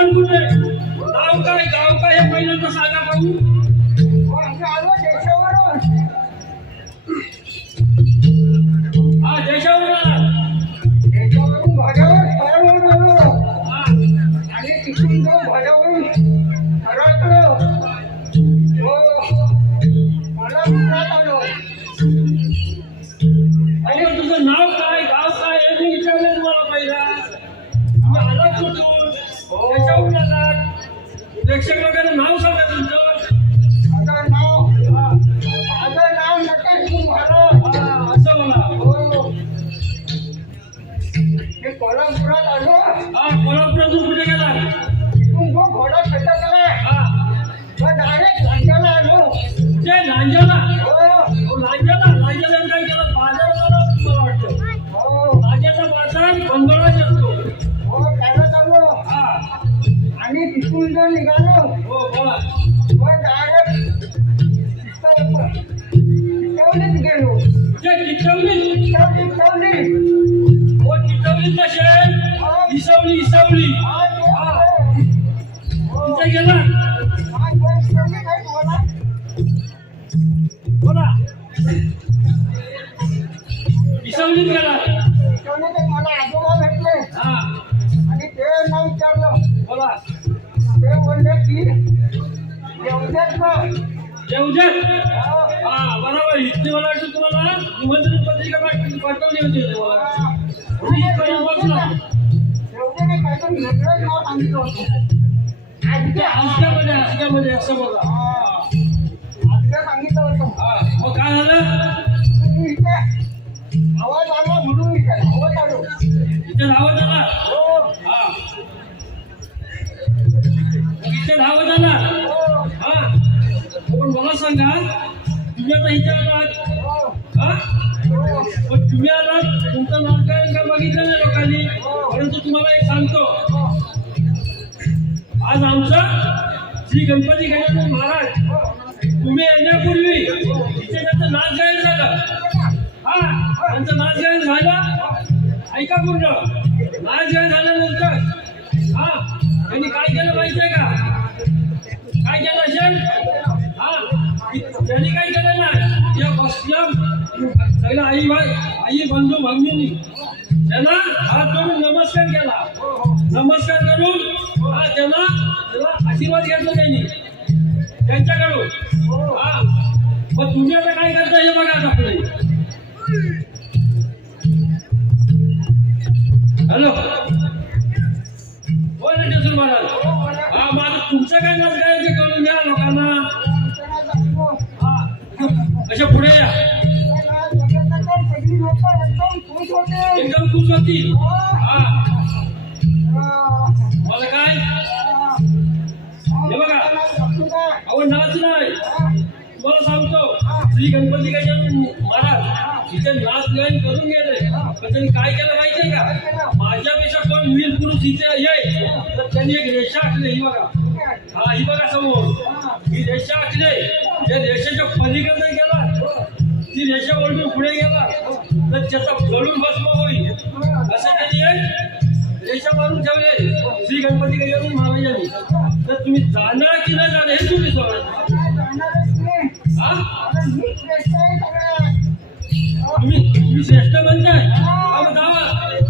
कोण कुठे? गाव काय? गाव काय? हे पहिल्यांदा सांगा भाऊ. असतो हो त्याला हा आणि तिथून जो निघालो हो बोला. डायरेक्ट गेलो. ते किचवली चितवली चितवली हो किचवली कसे इसवली इसवली. तिथे गेला हा? बोला. इसवलीत गेला. जेवजत? हो. हा बरोबर. इथली मला वाटतं तुम्हाला निमंत्रण पत्रिका पाठ- पाठवली होती ते हसक्यामध्ये असं हा. आजच्या सांगितलं होतं हा. मग काय झालं? इथे आवाज आला म्हणून इथे आवाज आलो. इथे धावत मला सांगा तुम्ही आता इथे आलात पण तुम्ही आलात तुमचं नाटक का बघितलं नाही लोकांनी. परंतु तुम्हाला एक सांगतो. आज आमचा श्री गणपती गणेश महाराज तुम्ही येण्यापूर्वी इथे त्यांचं नाच गायन झालं. हा? त्यांचं नाच गायन झालं. ऐका पूर्ण नाच गायन झाल्यानंतर हा? त्यांनी काय केलं माहितीये का? काय केलं असेल? पहिला आई भाई आई बंधू भगिनी. त्यांना हात जोडून नमस्कार केला. नमस्कार करून हा त्यांना त्याला आशीर्वाद घेतला त्यांनी. त्यांच्याकडून. हा. मग तुम्ही आता काय करता हे बघा आता पुढे. हॅलो. बोल नटेश्वर महाराज. हा माझं तुमचं काय नाच काय ते द्या लोकांना. अशा पुढे या. एकदम खुश होती हा. मला काय? हे बघा. अहो नाच नाही. तुम्हाला सांगतो. श्री गणपती काय महाराज तिथे नाच गायन करून गेले. पण त्यांनी काय केलं माहितीये का? माझ्यापेक्षा कोण वीर पुरुष इथे येईल तर त्यांनी एक रेषा आखली ही बघा. हा ही बघा समोर. ही रेषा आखली त्या रेषेच्या पलीकडे गेला. ती रेषा ओळखून पुढे गेला. तर त्याचा गळून भस्म होईल असं एक रेषा मारून ठेवले. श्री गणपती गजानन महाराजांनी. तर तुम्ही जाणार की न जाणार हे तुम्ही हा? तुम्ही तुम्ही श्रेष्ठ म्हणताय जावा.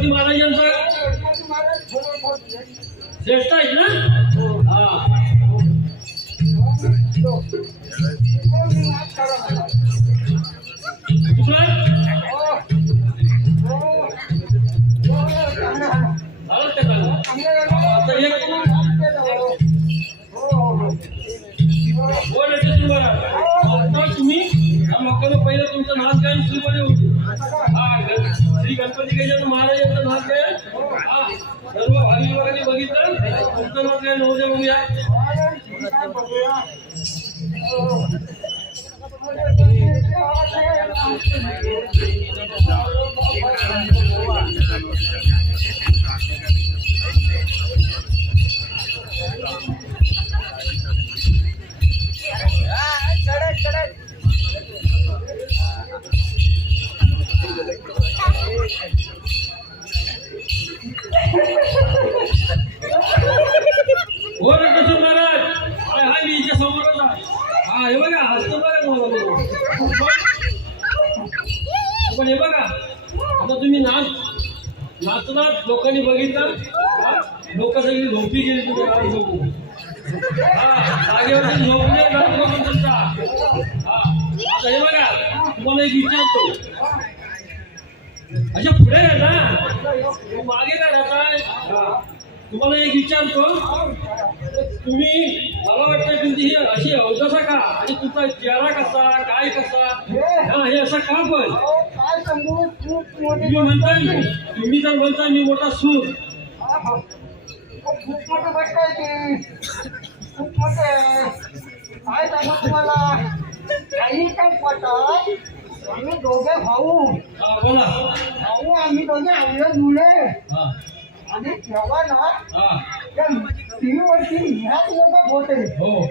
छत्रपती महाराज यांचा? श्रेष्ठ आहेत ना? तुम्ही? पहिलं तुमचं नाच गायन सुरू श्री गणपती गजानन महाराजांचं नाच गायन सर्व भावी लोकांनी बघितलं. तुमचं नाच काय? नऊ द्या बघूया. पण हे बघा आता तुम्ही नाच नाचनात लोकांनी बघितलं. लोक सगळी झोपी गेली तुम्ही नाच बघू जागेवरती झोपले नाच बघून तुमचा हा. हे बघा तुम्हाला एक विचारतो. अच्छा पुढे आहे मागे काय? राहताय तुम्हाला एक विचारतो. तुम्ही मला वाटतं तुमची ही अशी अवदसा का? आणि तुमचा चेहरा कसा काय कसा? हा हे असं का पण? तुम्ही म्हणताय तुम्ही जर म्हणताय मी मोठा सूर. खूप मोठं गोष्ट आहे खूप मोठं काय सांगू तुम्हाला? काही काय पटत? आम्ही दोघे भाऊ. बोला. भाऊ आम्ही दोघे मुले हा. आणि तेव्हा ना त्या टीव्हीवरती ह्याच बघत होते. हो.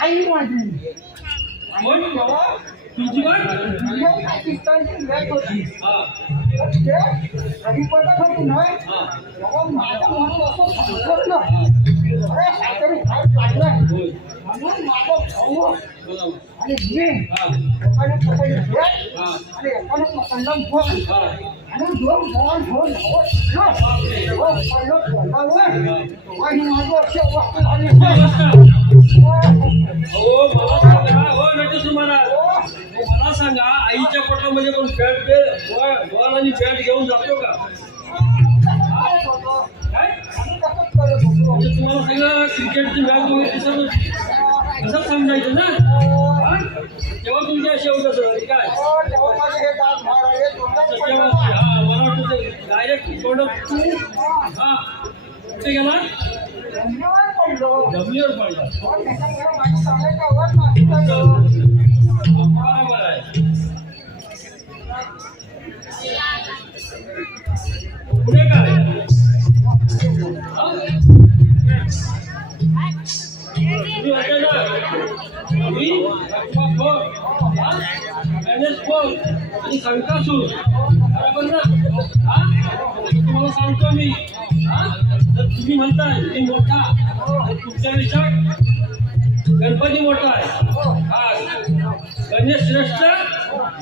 आई माझी. कोण? तेव्हा पाकिस्तानची मॅच होती. तर ते होती ना तेव्हा माझं म्हणून असं सांगितलं. अरे काहीतरी चाललंय होय. म्हणून माझा भाऊ आणि हा एकाने पकडले हा आणि एकाने पकडला हा आणि दोन पडलो. तोंडावर. ही माझी झाली. हो मला सांगा हो हो, मला सांगा आईच्या पोटामध्ये कोण बॅट बॉल आणि बॅट घेऊन जातो का? काय? होतं? काय तुम्हाला सगळं क्रिकेटची मॅच वगैरे तसं तसंच समजायचं ना हा? तेव्हा तुमची अशी अवदस झाली काय हो, तेव्हा माझे हे दात मारायले, तोंडात तर पडलं तेव्हा ना. हा मला वाटतं डायरेक्ट तोंडात हा कुठे गेला धन्यवाद पडलो. जमिनीवर पडला हो, त्याच्यामुळे माझी सांगायची आवाज नाचत आहे. बरोबर आहे पुढे काय आणि संकासूर बरोबर ना तुम्हाला सांगतो मी हा जर तुम्ही म्हणताय मी मोठा तुमच्या विचार गणपती मोठा आहे हा गणेश श्रेष्ठ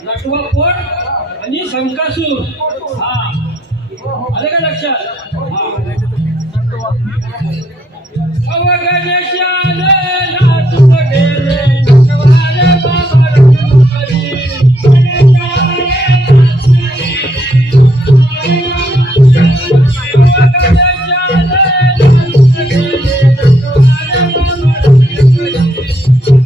नटवा पोट आणि शंकासूर हा आले का लक्षात हा